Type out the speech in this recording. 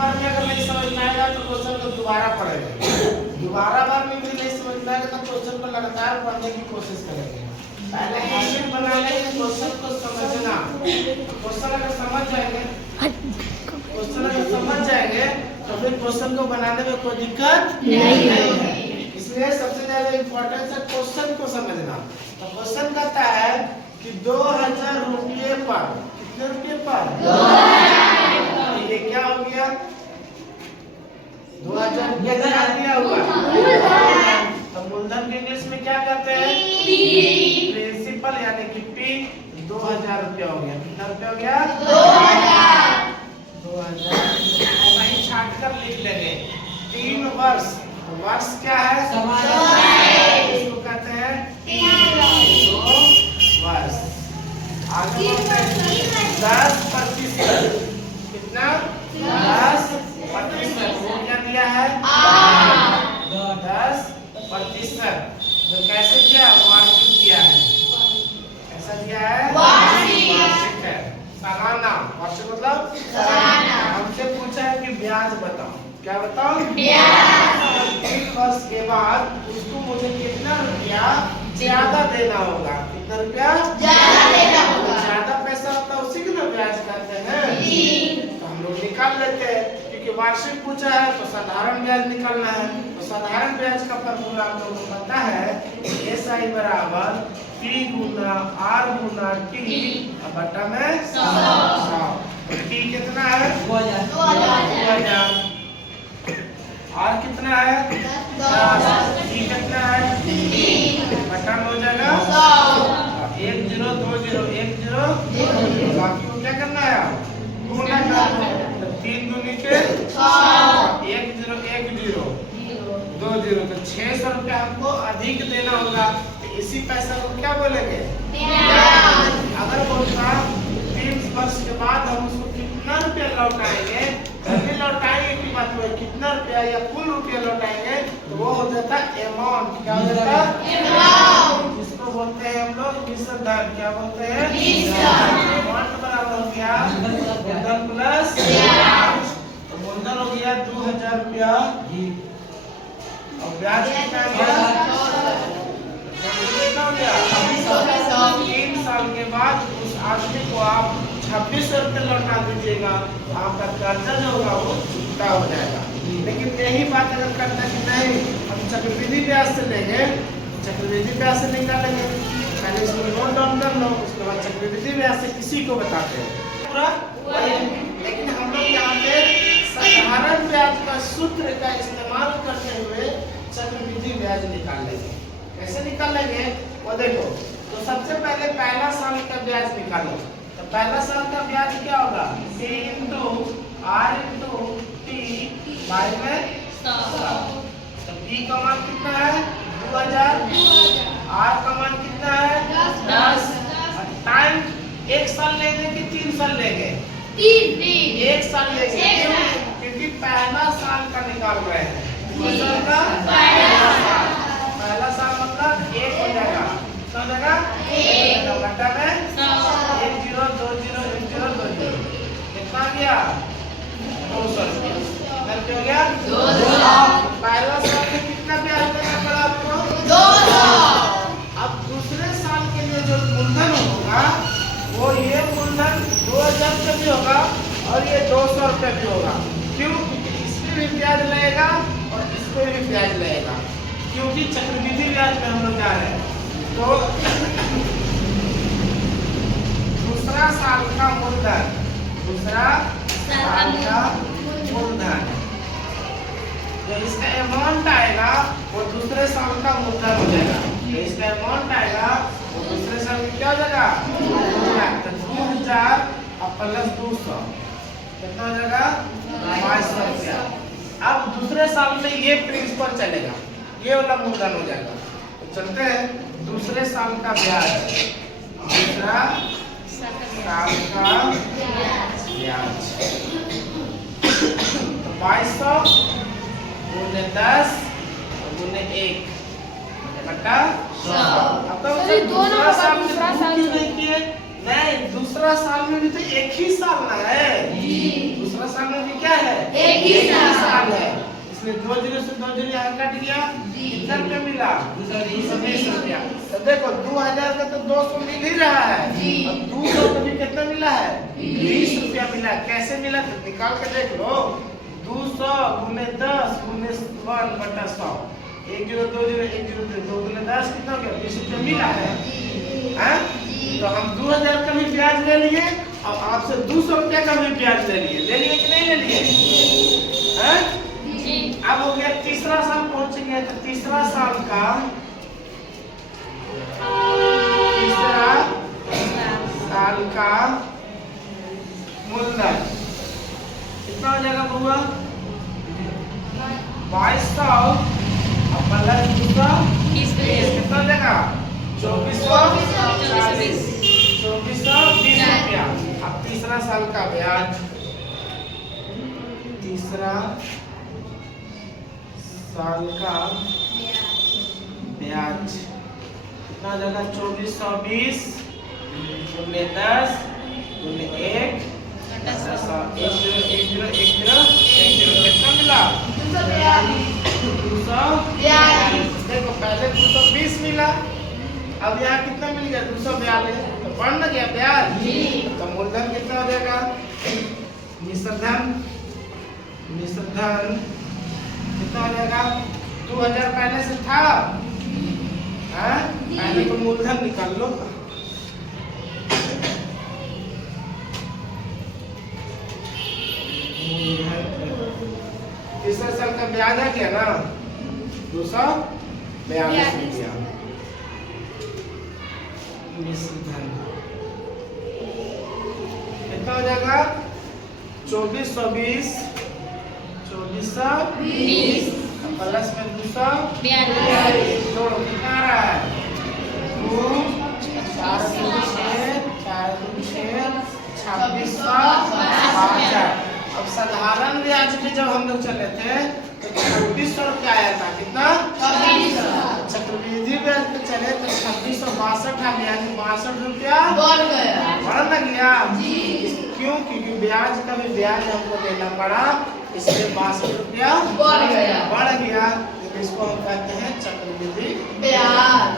बार में अगर नहीं समझ में आएगा तो क्वेश्चन को दोबारा पढ़ेंगे, दोबारा बार में भी नहीं समझ में आएगा तो क्वेश्चन को लगातार पढ़ने की कोशिश करेंगे। पहले हाशिया बनाने के क्वेश्चन को समझना, क्वेश्चन अगर समझ जाएंगे तो फिर क्वेश्चन को बनाने में कोई दिक्कत नहीं है। इसलिए सबसे ज्यादा इम्पोर्टेंस है क्वेश्चन को समझना। तो क्वेश्चन कहता है कि 2000 रुपये पर, कितने रुपये पर? 2000। ये क्या हो गया? 2000 क्या दिया हुआ? तो मूलधन के इंग्लिश में क्या कहते हैं? प्रिंसिपल यानी कि पी। 2000 रुपया हो गया। कितना रुपया हो गया? 2000। ऐसा ही छाट कर लिख लेंगे। 3 वर्ष, वर्ष क्या है? इसको कहते हैं 3 वर्ष। आगे बढ़ते हैं 10%। कितना? 10%। वो क्या दिया है? 10%। तो कैसे किया? वार्षिक किया है। कैसा दिया है? वार्षिक है। सालाना। वार्षिक मतलब सालाना। हमसे पूछा है कि ब्याज बताओ। क्या बताओ? ब्याज। 3 वर्ष के बाद उसको मुझे कितना रुपया ज्यादा देना होगा? कितना रुपया ज्यादा देना होगा? ज्यादा पैसा होता है उसी को ना ब्याज कहते हैं। तो हम लोग निकाल लेते हैं, क्योंकि वार्षिक पूछा है तो साधारण ब्याज निकालना है। तो साधारण ब्याज का फॉर्मूला आप लोगों को पता है, SI बराबर P गुना R गुना T बटा में 100। T कितना है? 2000। R कितना है? 10। T कितना है? 3 बटा में हो जाएगा 100। 1 0 2 0 1 0 2 0। बाकी को क्या करना है? गुना करना है। 3 दूनी के 6। 1 0 1 0 2 0। तो 600 रुपया हमको अधिक देना होगा। तो इसी पैसा को क्या बोलेंगे? ब्याज। अगर बोलता 3 वर्ष के बाद हम उसको कितना रुपया लौटाएंगे, तभी लौटाएंगे की बात है, कितना रुपया या कुल रुपया लौटाएंगे, तो वो हो जाता अमाउंट। क्या हो जाता? अमाउंट। जिसको बोलते हैं हम लोग निश्चित धन। क्या बोलते हैं? अमाउंट बराबर हो गया मूलधन प्लस ब्याज। तो मूलधन हो गया 2000 रुपया और ब्याज कितना गया? 3 साल के बाद उस आदमी को आप 2600 रुपये लौटा दीजिएगा, आपका कर्जा जो होगा वो चुकता हो जाएगा। लेकिन यही बात अगर करता कि नहीं हम चक्रवृद्धि ब्याज से लेंगे, चक्रवृद्धि ब्याज से निकालेंगे, पहले इसको नोट डाउन कर लो, उसके बाद चक्रवृद्धि ब्याज से किसी को बताते हैं पूरा। लेकिन हम लोग यहाँ पे साधारण ब्याज का सूत्र का इस्तेमाल करते हुए चक्रवृद्धि ब्याज निकाल लेंगे। कैसे निकाल लेंगे वो देखो। तो सबसे पहले पहला साल का ब्याज निकालो। तो पहला साल का ब्याज क्या होगा? C × R × T बाय में 100। तो P का मान कितना है? 2000। R का मान कितना है? 10। और टाइम 1 साल लेंगे कि 3 साल लेंगे? 1 साल लेंगे। क्योंकि पहला साल का निकाल रहे हैं। पहला साल मतलब 1 हो जाएगा। हो जाएगा 1 घंटा में 1 0 2 0 1 0 2 0। कितना गया? 200 रुपया। कितना हो गया? 200। पहला साल में कितना ब्याज देना पड़ा आपको? 200। अब दूसरे साल के लिए जो मूलधन होगा वो ये मूलधन 2000 रुपये भी होगा और ये 200 रुपये भी होगा। क्यों? इसमें भी ब्याज लगेगा और इसमें भी ब्याज लगेगा, क्योंकि चक्रवृद्धि ब्याज में हम लोग जा रहे हैं। तो दूसरा साल का मूलधन, दूसरा साल का मूलधन जो इसका अमाउंट आएगा वो दूसरे साल का मूलधन हो जाएगा। तो इसका अमाउंट आएगा वो दूसरे साल में क्या हो जाएगा? 2000 और प्लस 200 कितना हो जाएगा? 2200 रुपया। अब दूसरे साल में ये प्रिंसिपल चलेगा, ये वाला मूलधन हो जाएगा। तो चलते हैं दूसरे साल का ब्याज। दूसरा साल का ब्याज 2200 गुने 10 गुने 1 बटा 100। अब तो दूसरा साल क्यों नहीं किए? नहीं, दूसरा साल में भी तो एक ही साल ना है। दूसरा साल में भी क्या है? एक ही साल है। इसलिए 2 जीरो से 2 जीरो यहाँ कट गया, कितना रुपया मिला? 220 रुपया। तो देखो 2000 का तो 200 मिल ही रहा है, अब 200 का भी कितना मिला है? 20 रुपया मिला। कैसे मिला तो निकाल के देख लो। 200 गुने 10 गुने 1/100, 1 जीरो 2 जीरो 1 जीरो 2 गुने 10 कितना हो गया? 20 रुपया मिला है। तो हम 2000 का भी ब्याज ले लिए और आपसे 200 रुपया का भी ब्याज ले लिए कि नहीं ले लिए? अब हो गया तीसरा साल, पहुंच गया। तो तीसरा साल का मूलधन कितना हो जाएगा बुआ? 2200 और प्लस 220 कितना हो जाएगा? 2420 रुपया। अब तीसरा साल का ब्याज, तीसरा साल का ब्याज कितना जाएगा? 2420 गुने 10 गुने 1 कितना मिला? 242। देखो पहले 220 मिला, अब यहाँ कितना मिल गया? 242। तो बढ़ ना गया ब्याज? तो मूलधन कितना हो जाएगा? निषधन कितना हो जाएगा? 2000 पहले से था, पहले तो मूलधन निकाल लो। तीसरा साल का ब्याज है क्या ना? 242 रुपया। निषधन कितना हो जाएगा? 2420 प्लस में 242 जोड़ो कितना आ रहा है? 2 4 2 6 2662। अब साधारण ब्याज पे जब हम लोग चले थे तो 2600 रुपया आया था। कितना? 2600। चक्रवृद्धि ब्याज पे चले तो 2662 आ गया, 62 रुपया बढ़ ना गया? क्यों? क्योंकि ब्याज का भी ब्याज हमको देना पड़ा, इसलिए 62 रुपया बढ़ गया। इसको हम कहते हैं चक्रवृद्धि ब्याज।